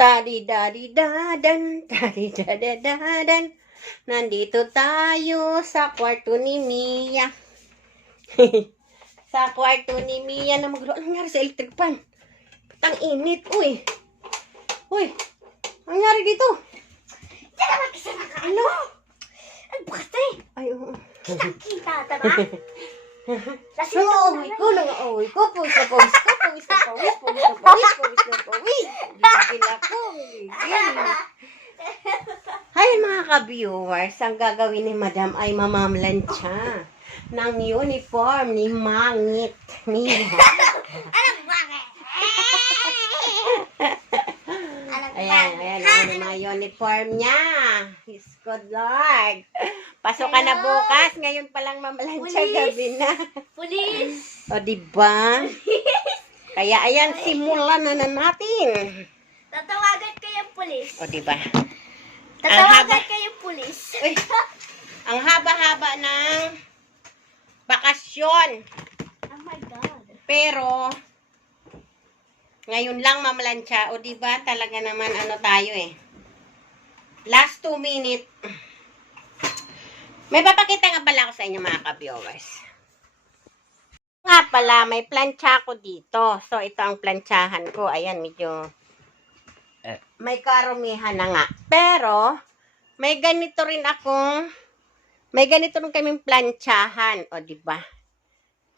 Tadi-dadi-dadan. Nandito tayo sa kwarto ni Mia. Sa kwarto ni Mia na magluto. Anong nangyari sa electric fan? Tang init, uy. Uy, anong nangyari dito? Tara, magkasama ka. Ano? Ano ba kasi? Ay, oo. Kita, tama? Lasing Nauwi ko, nauwi ko. Pawis na pawis ko, pawis na pawis, pawis na pawis, pawis na pawis. Gigil ako, gigil. Hi mga ka-viewers, ang gagawin ni Madam ay mamamlansya ng uniform ni Mangit Mia. Alam bakit? Ayan, ang mga uniform niya. His good Lord. Pasok ka na bukas, ngayon palang mamalansya, gabi na. Pulis! O, diba? Kaya ayan, simulan na natin. Tatawagan kayo pulis. O, diba? Tatawagan kayo pulis. Uy, ang haba-haba ng bakasyon. Oh my God. Pero, ngayon lang mamalansya. O, diba? Talaga naman ano tayo eh. Last 2 minutes. May papakita nga pala ako sa inyo mga ka-viewers. Nga pala, may plancha ko dito. So, ito ang planchahan ko. Ayan, medyo may karumihan na nga. Pero, may ganito rin kaming planchahan. O, diba?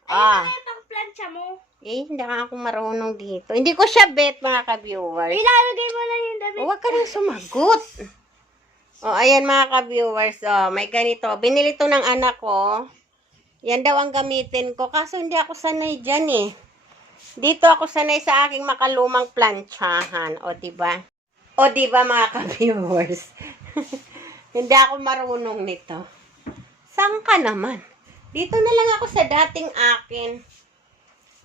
Ano yung plancha mo? Hindi nga ako marunong dito. Hindi ko siya bet, mga ka-viewers. Ilalagay mo lang yung damit. Huwag ka nang sumagot. Ayan mga ka-viewers. May ganito. Binili to ng anak ko. Yan daw ang gamitin ko. Kaso hindi ako sanay dyan eh. Dito ako sanay sa aking makalumang planchahan. O, diba? O, diba mga ka-viewers? Hindi ako marunong nito. Saan ka naman? Dito na lang ako sa dating akin.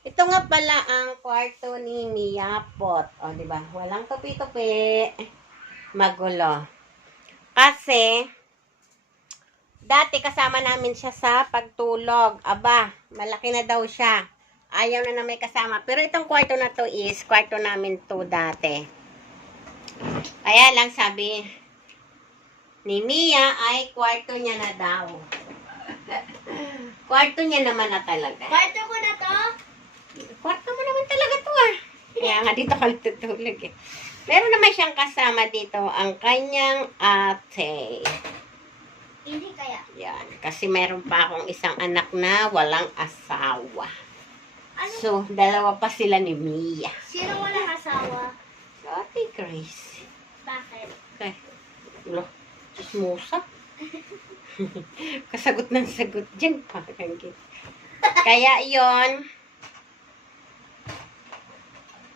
Ito nga pala ang kwarto ni Miyapot. O, diba? Walang tupi-tupi. Magulo. Kasi, dati kasama namin siya sa pagtulog. Aba, malaki na daw siya. Ayaw na may kasama. Pero itong kwarto na to is, kwarto namin to dati. Kaya lang sabi ni Mia ay kwarto niya na daw. Kwarto niya naman na talaga. Kwarto ko na to? Kwarto mo naman talaga to ah. Kaya nga dito ka natutulog eh. Meron naman siyang kasama dito ang kanyang ate. Hindi kaya. Yan. Kasi meron pa akong isang anak na walang asawa. Ano? So, dalawa pa sila ni Mia. Sino walang asawa? So, Ate Grace. Bakit? Okay. Ulo. Chismosa. Kasagot ng sagot dyan. Kaya yon.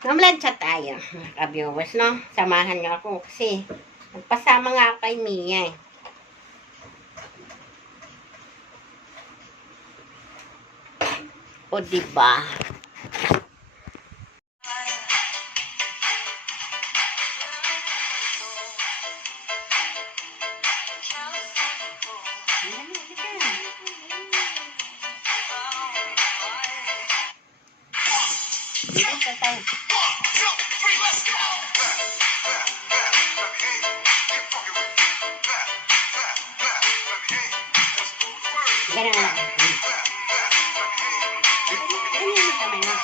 Namlansya tayo, mga ka-viewers, no? Samahan nga ako kasi nagpasama nga ako kay Mia, eh. O, diba? Dito sa tayo. Ganun lang. Ganun yung kamay mo.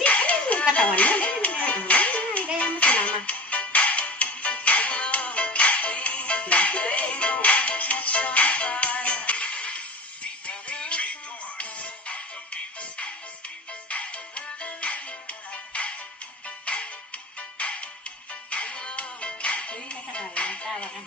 Ganun yung katawan mo. Gaya mo sa mama. Tawa ka.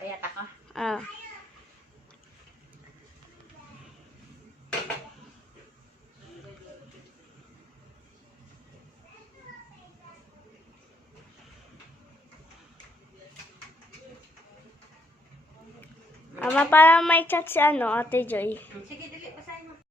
Payat ako. Para may chat si Ate Joy. Sige, dili, basahin mo.